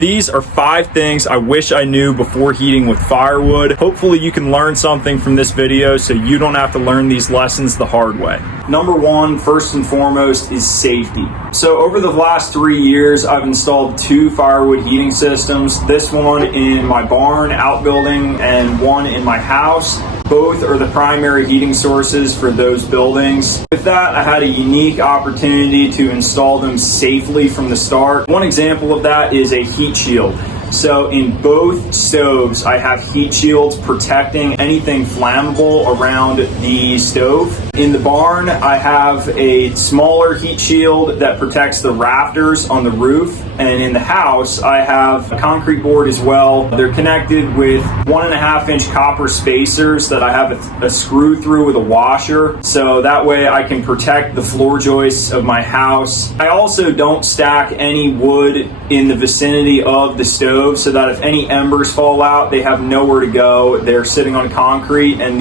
These are 5 things I wish I knew before heating with firewood. Hopefully you can learn something from this video so you don't have to learn these lessons the hard way. Number 1, first and foremost, is safety. So over the last 3 years, I've installed 2 firewood heating systems. This one in my barn, outbuilding, and one in my house. Both are the primary heating sources for those buildings. With that, I had a unique opportunity to install them safely from the start. One example of that is a heat shield. So in both stoves, I have heat shields protecting anything flammable around the stove. In the barn, I have a smaller heat shield that protects the rafters on the roof. And in the house, I have a concrete board as well. They're connected with 1.5-inch copper spacers that I have a screw through with a washer. So that way I can protect the floor joists of my house. I also don't stack any wood in the vicinity of the stove, so that if any embers fall out, they have nowhere to go. They're sitting on concrete, and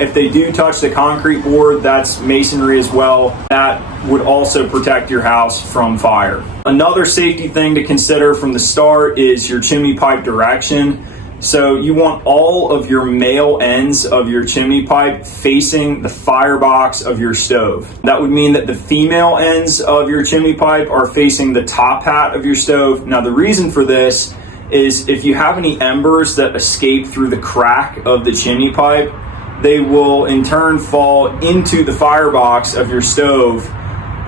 if they do touch the concrete board, that's masonry as well. That would also protect your house from fire. Another safety thing to consider from the start is your chimney pipe direction. So you want all of your male ends of your chimney pipe facing the firebox of your stove. That would mean that the female ends of your chimney pipe are facing the top hat of your stove. Now the reason for this is if you have any embers that escape through the crack of the chimney pipe, they will in turn fall into the firebox of your stove,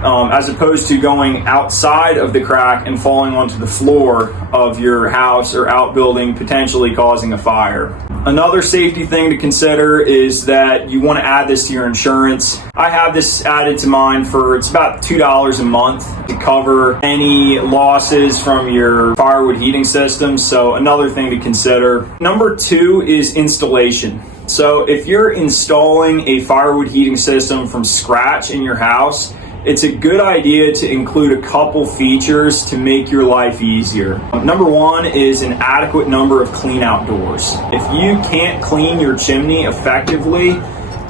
as opposed to going outside of the crack and falling onto the floor of your house or outbuilding, potentially causing a fire. Another safety thing to consider is that you want to add this to your insurance. I have this added to mine it's about $2 a month to cover any losses from your firewood heating system. So another thing to consider. Number 2 is installation. So if you're installing a firewood heating system from scratch in your house, it's a good idea to include a couple features to make your life easier. Number 1 is an adequate number of clean out doors. If you can't clean your chimney effectively,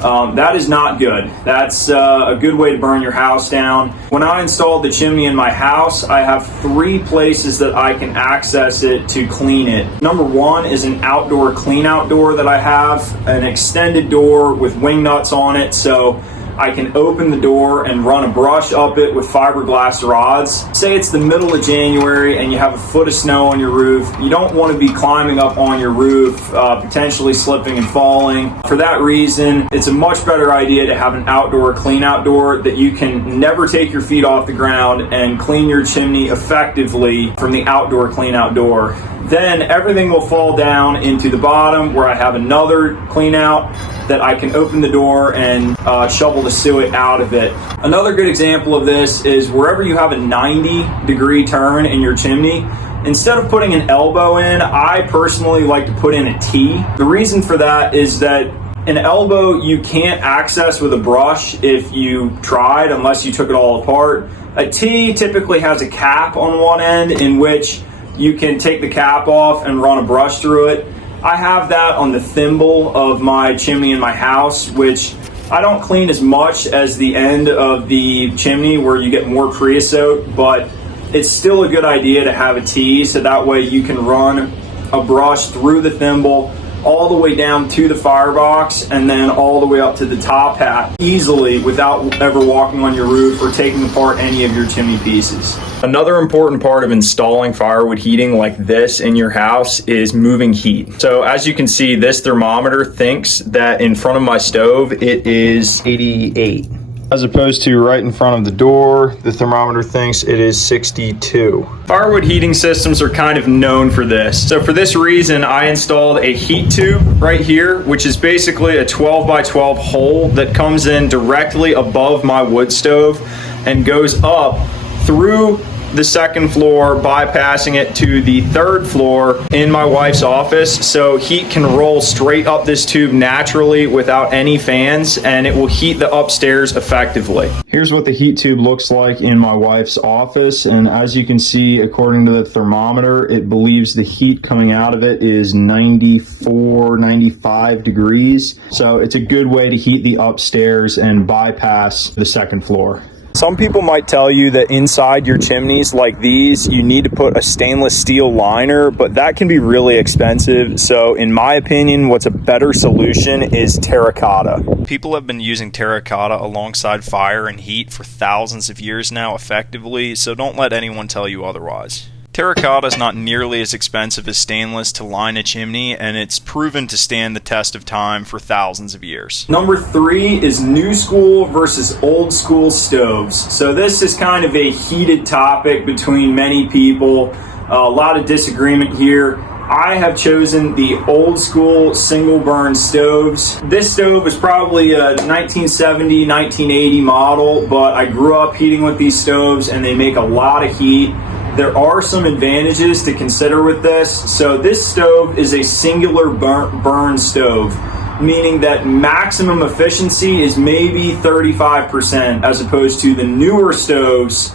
that is not good. That's a good way to burn your house down. When I installed the chimney in my house, I have 3 places that I can access it to clean it. Number 1 is an outdoor clean out door that I have, an extended door with wing nuts on it, so I can open the door and run a brush up it with fiberglass rods. Say it's the middle of January and you have a foot of snow on your roof. You don't want to be climbing up on your roof, potentially slipping and falling. For that reason, it's a much better idea to have an outdoor clean out door that you can never take your feet off the ground and clean your chimney effectively from the outdoor clean out door. Then everything will fall down into the bottom where I have another clean out that I can open the door and shovel the suet out of it. Another good example of this is wherever you have a 90-degree turn in your chimney, instead of putting an elbow in, I personally like to put in a T. The reason for that is that an elbow you can't access with a brush if you tried, unless you took it all apart. A T typically has a cap on one end in which you can take the cap off and run a brush through it. I have that on the thimble of my chimney in my house, which I don't clean as much as the end of the chimney where you get more creosote, but it's still a good idea to have a T, so that way you can run a brush through the thimble all the way down to the firebox and then all the way up to the top hat easily without ever walking on your roof or taking apart any of your chimney pieces. Another important part of installing firewood heating like this in your house is moving heat. So as you can see, this thermometer thinks that in front of my stove it is 88. As opposed to right in front of the door, the thermometer thinks it is 62. Firewood heating systems are kind of known for this. So for this reason, I installed a heat tube right here, which is basically a 12 by 12 hole that comes in directly above my wood stove and goes up through the second floor, bypassing it to the third floor in my wife's office, so heat can roll straight up this tube naturally without any fans, and it will heat the upstairs effectively. Here's what the heat tube looks like in my wife's office, and as you can see, according to the thermometer, it believes the heat coming out of it is 94, 95 degrees, so it's a good way to heat the upstairs and bypass the second floor. Some people might tell you that inside your chimneys like these, you need to put a stainless steel liner, but that can be really expensive. So in my opinion, what's a better solution is terracotta. People have been using terracotta alongside fire and heat for thousands of years now effectively, so don't let anyone tell you otherwise. Terracotta is not nearly as expensive as stainless to line a chimney, and it's proven to stand the test of time for thousands of years. Number 3 is new school versus old school stoves. So this is kind of a heated topic between many people. A lot of disagreement here. I have chosen the old school single burn stoves. This stove is probably a 1970, 1980 model, but I grew up heating with these stoves and they make a lot of heat. There are some advantages to consider with this. So this stove is a singular burn stove, meaning that maximum efficiency is maybe 35% as opposed to the newer stoves,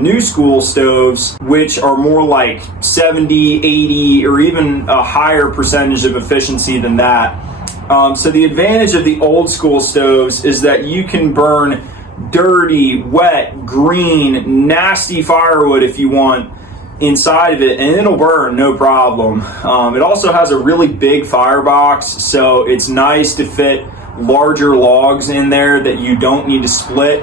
new school stoves, which are more like 70, 80, or even a higher percentage of efficiency than that. So the advantage of the old school stoves is that you can burn dirty, wet, green, nasty firewood if you want inside of it, and it'll burn no problem. It also has a really big firebox, so it's nice to fit larger logs in there that you don't need to split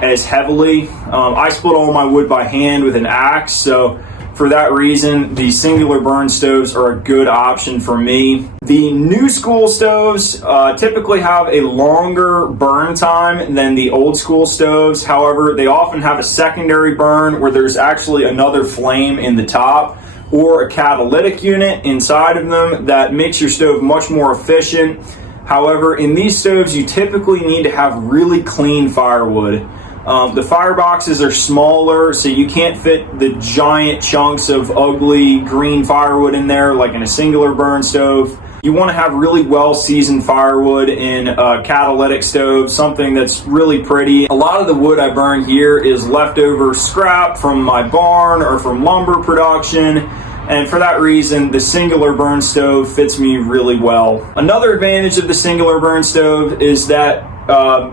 as heavily. I split all my wood by hand with an axe, so for that reason, the singular burn stoves are a good option for me. The new school stoves typically have a longer burn time than the old school stoves. However, they often have a secondary burn where there's actually another flame in the top or a catalytic unit inside of them that makes your stove much more efficient. However, in these stoves, you typically need to have really clean firewood. The fireboxes are smaller, so you can't fit the giant chunks of ugly green firewood in there like in a singular burn stove. You want to have really well-seasoned firewood in a catalytic stove, something that's really pretty. A lot of the wood I burn here is leftover scrap from my barn or from lumber production, and for that reason, the singular burn stove fits me really well. Another advantage of the singular burn stove is that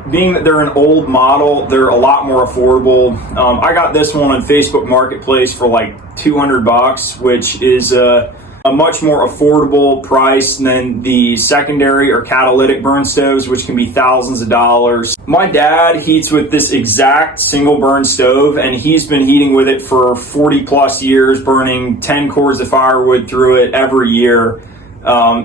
being that they're an old model, they're a lot more affordable. I got this one on Facebook Marketplace for like $200, which is a much more affordable price than the secondary or catalytic burn stoves, which can be thousands of dollars. My dad heats with this exact single burn stove, and he's been heating with it for 40 plus years, burning 10 cords of firewood through it every year.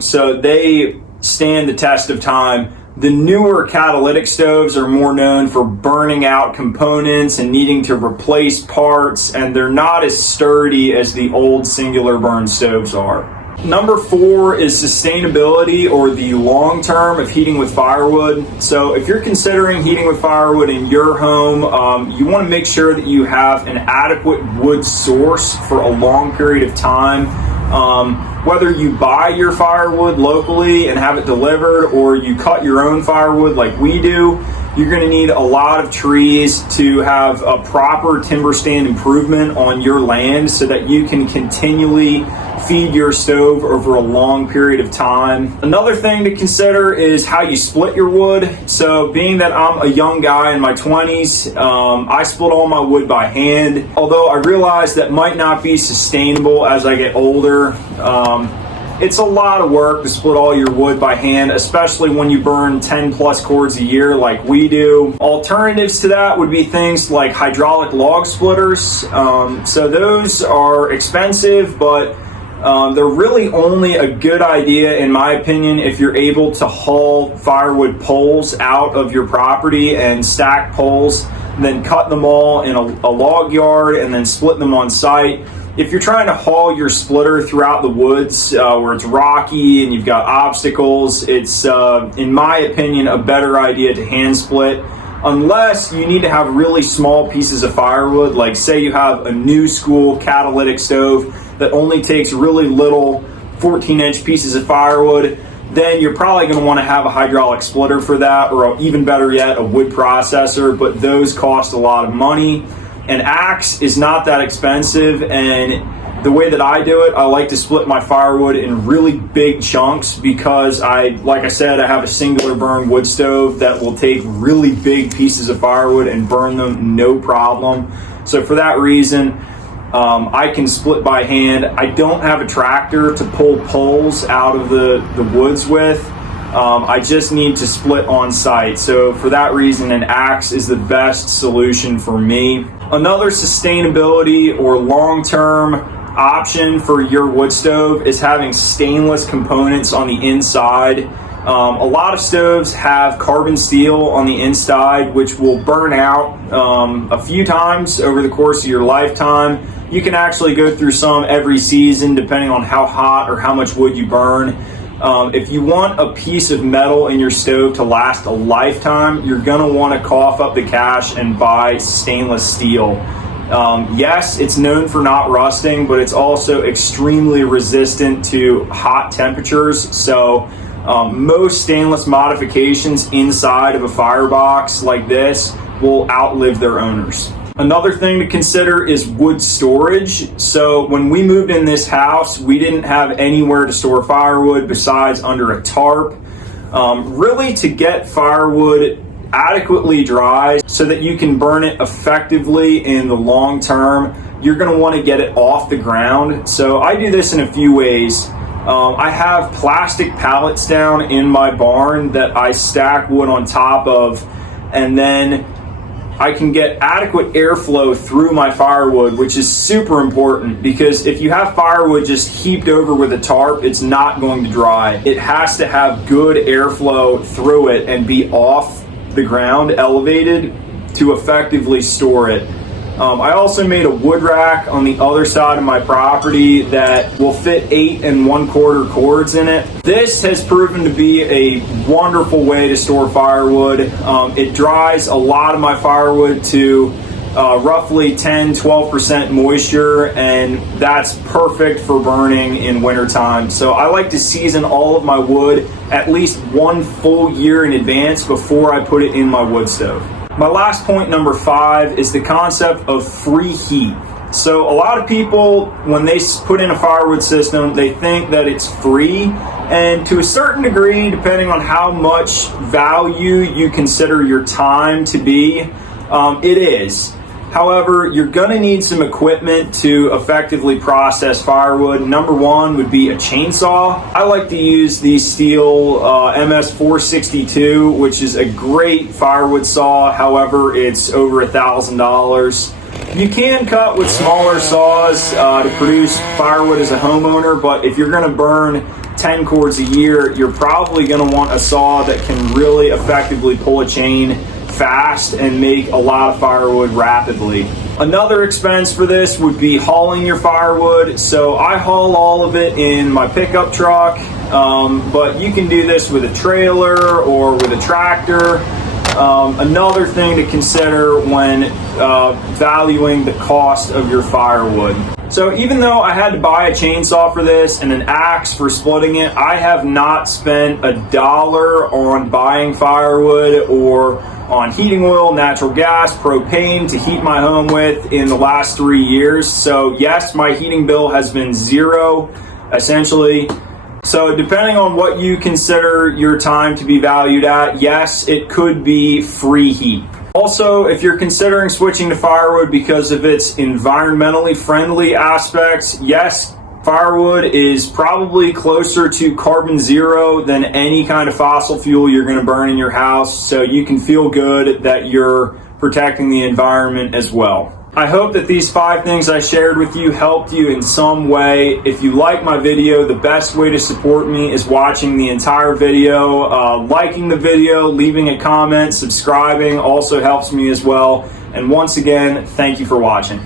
So they stand the test of time. The newer catalytic stoves are more known for burning out components and needing to replace parts, and they're not as sturdy as the old singular burn stoves are. Number 4 is sustainability, or the long term of heating with firewood. So if you're considering heating with firewood in your home, you want to make sure that you have an adequate wood source for a long period of time. Whether you buy your firewood locally and have it delivered, or you cut your own firewood like we do, you're going to need a lot of trees to have a proper timber stand improvement on your land so that you can continually feed your stove over a long period of time. Another thing to consider is how you split your wood. So being that I'm a young guy in my 20s, I split all my wood by hand. Although I realize that might not be sustainable as I get older. It's a lot of work to split all your wood by hand, especially when you burn 10 plus cords a year like we do. Alternatives to that would be things like hydraulic log splitters. So those are expensive, but they're really only a good idea, in my opinion, if you're able to haul firewood poles out of your property and stack poles, then cut them all in a log yard and then split them on site. If you're trying to haul your splitter throughout the woods where it's rocky and you've got obstacles, it's, in my opinion, a better idea to hand split, unless you need to have really small pieces of firewood, like say you have a new school catalytic stove that only takes really little 14-inch pieces of firewood. Then you're probably going to want to have a hydraulic splitter for that, or even better yet, a wood processor, but those cost a lot of money. An axe is not that expensive, and The way that I do it, I like to split my firewood in really big chunks because like I said, I have a singular burn wood stove that will take really big pieces of firewood and burn them no problem. So for that reason, I can split by hand. I don't have a tractor to pull poles out of the woods with. I just need to split on site. So for that reason, an axe is the best solution for me. Another sustainability or long-term option for your wood stove is having stainless components on the inside. A lot of stoves have carbon steel on the inside, which will burn out a few times over the course of your lifetime. You can actually go through some every season depending on how hot or how much wood you burn. If you want a piece of metal in your stove to last a lifetime, you're going to want to cough up the cash and buy stainless steel. Yes, it's known for not rusting, but it's also extremely resistant to hot temperatures. So most stainless modifications inside of a firebox like this will outlive their owners. Another thing to consider is wood storage. So when we moved in this house, we didn't have anywhere to store firewood besides under a tarp. Really, to get firewood adequately dry so that you can burn it effectively in the long term, you're going to want to get it off the ground. So I do this in a few ways. I have plastic pallets down in my barn that I stack wood on top of, and then I can get adequate airflow through my firewood, which is super important because if you have firewood just heaped over with a tarp, it's not going to dry. It has to have good airflow through it and be off the ground, elevated, to effectively store it. I also made a wood rack on the other side of my property that will fit 8 1/4 cords in it. This has proven to be a wonderful way to store firewood. It dries a lot of my firewood to roughly 10-12% moisture, and that's perfect for burning in wintertime. So I like to season all of my wood at least 1 full year in advance before I put it in my wood stove. My last point, number 5, is the concept of free heat. So a lot of people, when they put in a firewood system, they think that it's free, and to a certain degree, depending on how much value you consider your time to be, it is. However, you're going to need some equipment to effectively process firewood. Number 1 would be a chainsaw. I like to use the Stihl MS462, which is a great firewood saw. However, it's over $1,000. You can cut with smaller saws to produce firewood as a homeowner, but if you're going to burn 10 cords a year, you're probably going to want a saw that can really effectively pull a chain fast and make a lot of firewood rapidly. Another expense for this would be hauling your firewood. So I haul all of it in my pickup truck, but you can do this with a trailer or with a tractor. Another thing to consider when valuing the cost of your firewood. So even though I had to buy a chainsaw for this and an axe for splitting it, I have not spent $1 on buying firewood or on heating oil, natural gas, propane to heat my home with in the last 3 years. So yes, my heating bill has been zero, essentially. So depending on what you consider your time to be valued at, yes, it could be free heat. Also, if you're considering switching to firewood because of its environmentally friendly aspects, yes, firewood is probably closer to carbon zero than any kind of fossil fuel you're going to burn in your house, so you can feel good that you're protecting the environment as well. I hope that these 5 things I shared with you helped you in some way. If you like my video, the best way to support me is watching the entire video. Liking the video, leaving a comment, subscribing also helps me as well. And once again, thank you for watching.